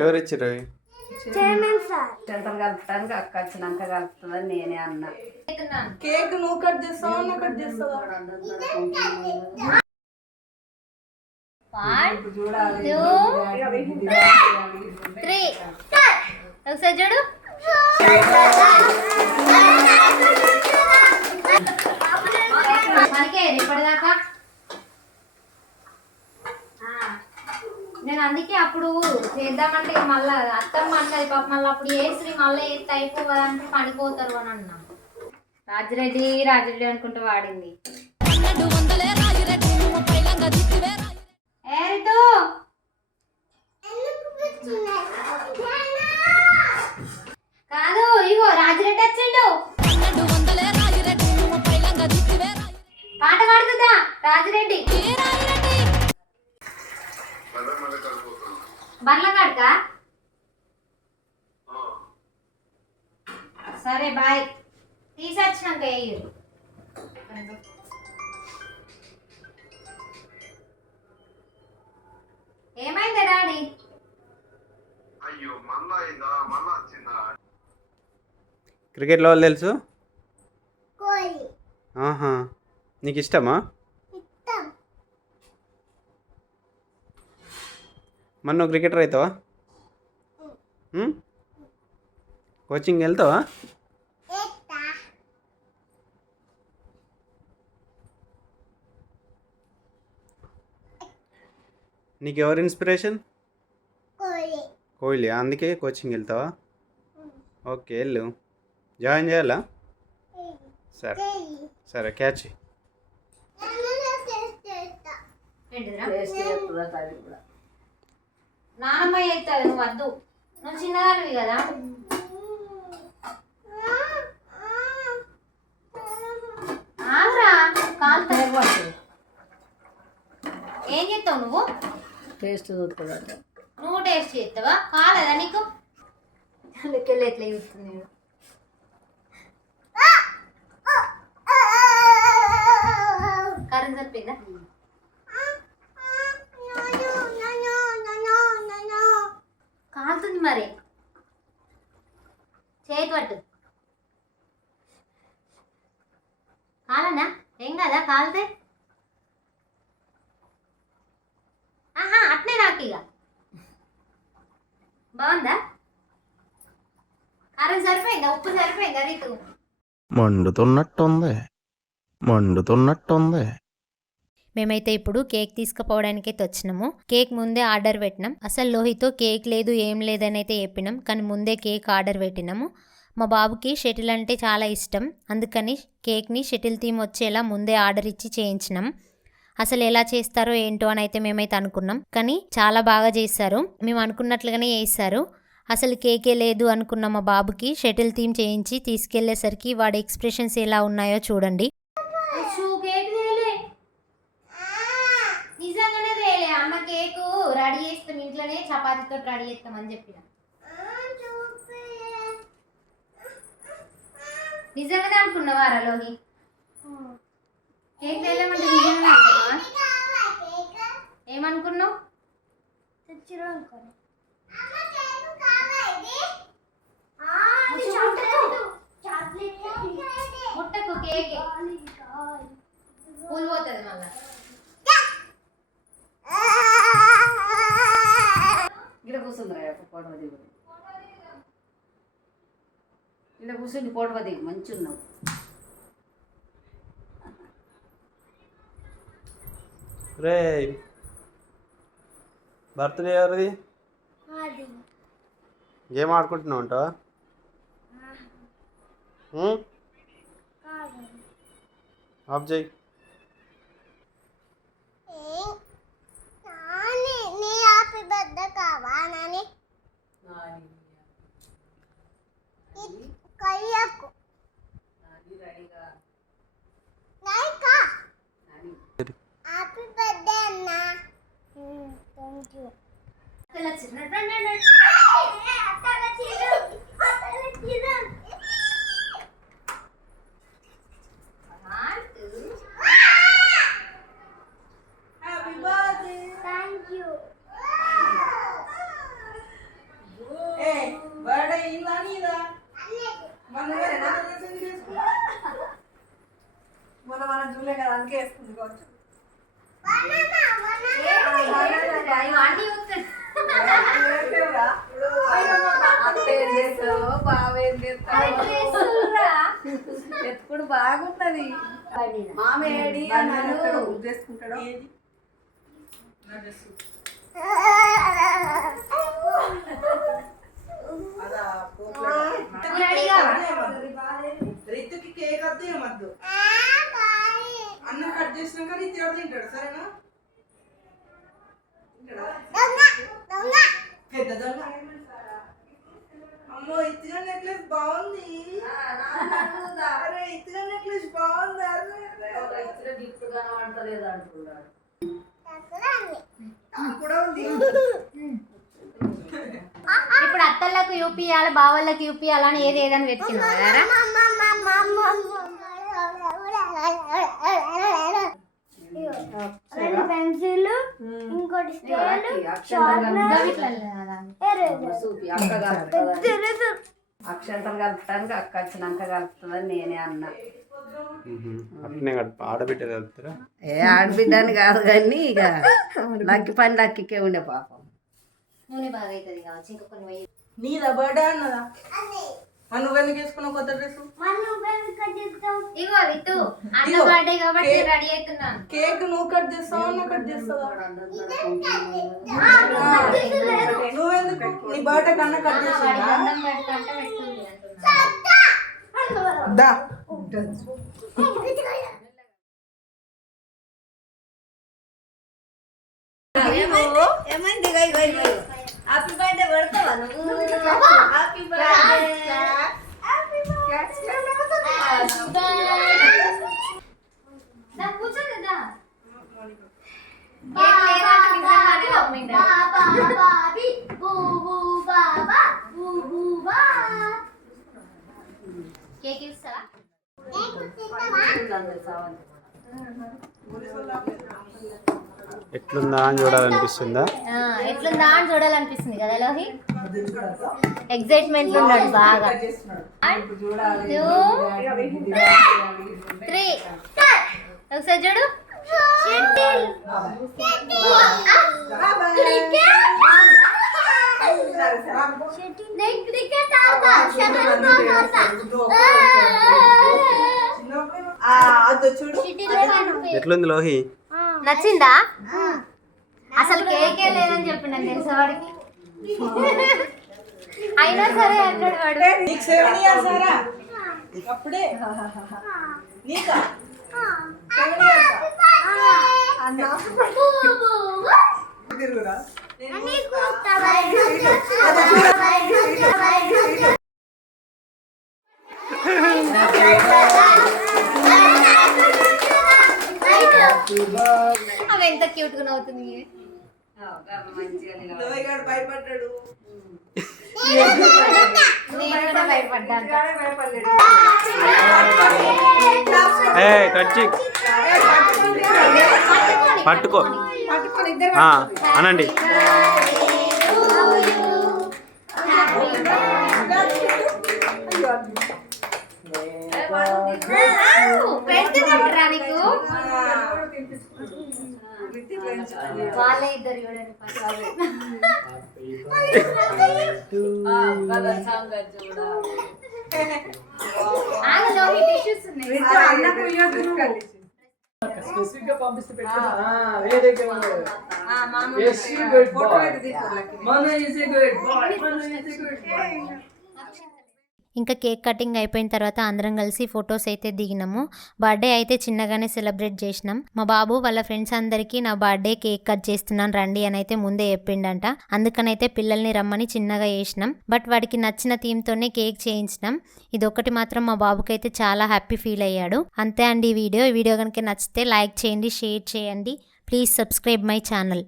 ఎవరిచ్చిర్రు centre కలుపుతానికి అక్క వచ్చినాక కలుపుతుందని నేనే అన్నా. కేక్ నువ్వు కట్ చేస్తావా నా కట్ చేస్తావా? ఒకసారి చూడు. ఇప్పటిదాకా నేను అందుకే అప్పుడు చేద్దామంటే మళ్ళా అత్తమ్మ అన్నది పాప మళ్ళీ అప్పుడు వేసి మళ్ళీ వేస్తే అయిపోవదంటే పనిపోతారు అని అన్నా. రాజిరెడ్డి అనుకుంటూ వాడింది. కాదు ఇగో రాజిరెడ్డి వచ్చిండు. పాట పాడుతుందా రాజిరెడ్డి? బర్ల కాడుకా? సరే బాయ్. తీసొచ్చినాక వేయరు. ఏమైందా డాడీ? క్రికెట్లో వాళ్ళు తెలుసు. ఆహా, నీకు ఇష్టమా? మరి నువ్వు క్రికెటర్ అవుతావా? కోచింగ్ వెళ్తావా? నీకు ఎవరు ఇన్స్పిరేషన్? కోహ్లీ. అందుకే కోచింగ్ వెళ్తావా? ఓకే, వెళ్ళు. జాయిన్ చేయాలా? సరే సరే, క్యాచ్. నానమ్మ చేస్తుంది, నువ్వు వద్దు. నువ్వు చిన్నదానివి కదా. ఏం చేస్తావు నువ్వు? టేస్ట్ చూస్తుందా? నువ్వు టేస్ట్ చేస్తావా? కాలేదా నీకు? లెక్కలు ఎట్లా చూస్తుంది. కరెంట్ తప్పిందా? కాలుతుంది మరి. చేతి పట్టు. కాలనా? ఏం కదా కాలితే. ఆహా, అట్నే రాకు. ఇక బాగుందా? కారం సరిపోయిందా? ఉప్పు సరిపోయిందా నీకు? మండుతున్నట్టుంది. మేమైతే ఇప్పుడు కేక్ తీసుకుపోవడానికైతే వచ్చినాము. కేక్ ముందే ఆర్డర్ పెట్టినాం. అసలు లోహితో కేక్ లేదు ఏం లేదని అయితే చెప్పినాం, కానీ ముందే కేక్ ఆర్డర్ పెట్టినాము. మా బాబుకి షటిల్ అంటే చాలా ఇష్టం, అందుకని కేక్ని షటిల్ థీమ్ వచ్చేలా ముందే ఆర్డర్ ఇచ్చి చేయించినాం. అసలు ఎలా చేస్తారో ఏంటో అని అయితే మేమైతే అనుకున్నాం, కానీ చాలా బాగా చేస్తారు. మేము అనుకున్నట్లుగానే చేస్తారు. అసలు కేకే లేదు అనుకున్న మా బాబుకి షటిల్ థీమ్ చేయించి తీసుకెళ్లేసరికి వాడి ఎక్స్ప్రెషన్స్ ఎలా ఉన్నాయో చూడండి. నిజంగానే వేలే అమ్మ కేకు రెడీ చేస్తాం, ఇంట్లోనే చపాతీతో రెడీ చేస్తామని చెప్పిన. నిజంగానే అనుకున్నావారా లోగి? కేక్ తేలేమంటే నిజంగానే అనుకున్నావా? ఏమనుకున్నావు? ముట్టకు కేక్ కూలిపోతుంది మళ్ళా. ఇక్కడ కూర్చుందిరా ఫోటో దిగు. ఇక్కడ కూర్చుండి ఫోటో దిగు, మంచి ఉన్నావు. రే, బర్త్డే ఎవరిది? గేమ్ ఆడుకుంటున్నావు అంటావా? ఆఫ్ చేయి. మన జూలే కదా అందుకే వేసుకుంది కావచ్చు. ఎప్పుడు బాగున్నది మామేడి అన్నాడు చేసుకుంటాడు రితుకి కేక్ వద్దు ఏమద్దు అన్న కట్ చేసినాక రితు ఎవరు తింటాడు సరేనా పెద్ద దొంగ అమ్మో ఇతిగా నెక్లెస్ బాగుంది అరే ఇతిగా నెక్లెస్ బాగుంది అరే గిఫ్ట్ కనబడతలేదు అంటున్నాడు కూడా ఉంది ఇప్పుడు అత్తళ్ళకు యూపియాలి బావళ్ళకి యూపియాలని ఏది ఏదని వెతికినారా పెన్సిల్ ఇంకోటి అక్షంతలు కలుపుతానికి అక్క వచ్చినాక కలుపుతుందని నేనే అన్నా. అట్లనే ఆడబిడ్డ కలుపుతారా? ఏ ఆడబిడ్డని కాదు కానీ ఇక లక్కి పని లక్కికే ఉండే పాపం. నూనె బాగా అవుతుంది కావచ్చు ఇంకా కొన్ని వెయ్యి. నీదా బర్త్డే అన్నదా నువ్వెందుకు వేసుకున్నావు కొత్త డ్రెస్ ఇగో రితు అన్న బర్త్డే కాబట్టి రెడీ అవుతున్నాను. కేక్ నువ్వు కట్ చేస్తావా అన్న కట్ చేస్తావా నువ్వెందుకు నీ బర్త్డే కన్నా కట్ చేస్తావా దండం పెట్టుకుంటే పెట్టుకుంది అంటున్నాను. దా ఏమైంది హ్యాపీ బర్త్డే పెడతావా నువ్వు? హ్యాపీ కేక్ ఇస్తారా? ఎట్లుందా అని చూడాలనిపిస్తుందా? ఎట్లుందా అని చూడాలనిపిస్తుంది కదా లోహి. ఎగ్జైట్మెంట్ లో ఉన్నాడు బాగా. 1 2 3 ఒకసారి చూడు. ఎట్లుంది లోహి? నచ్చిందా? అసలు కేకే లేదని చెప్పినాను తెలుసా వాడికి. అయినా సరే అంటాడు వాడు. నీకు 7 years సారా అప్పుడే నీకా 7 years అన్నా తిరుగురా అవి ఎంత క్యూట్ గా నవ్వుతుంది. భయపడ్డాడు నేను కూడా భయపడ్డాను. కచ్చి పట్టుకో అనండి. పెడుతున్నప్పుడు నీకు వాళ్ళే ఇద్దరు చూడండి. ఇంకా కేక్ కటింగ్ అయిపోయిన తర్వాత అందరం కలిసి ఫొటోస్ అయితే దిగినాము. బర్త్డే అయితే చిన్నగానే సెలబ్రేట్ చేసినాం. మా బాబు వాళ్ళ ఫ్రెండ్స్ అందరికీ నా బర్త్డే కేక్ కట్ చేస్తున్నాను రండి అని అయితే ముందే చెప్పిండంట. అందుకనైతే పిల్లల్ని రమ్మని చిన్నగా చేసినాం. బట్ వాడికి నచ్చిన థీమ్తోనే కేక్ చేయించినాం. ఇదొకటి మాత్రం మా బాబుకి అయితే చాలా హ్యాపీ ఫీల్ అయ్యాడు. అంతే అండి ఈ వీడియో కనుక నచ్చితే లైక్ చేయండి, షేర్ చేయండి. Please subscribe my channel.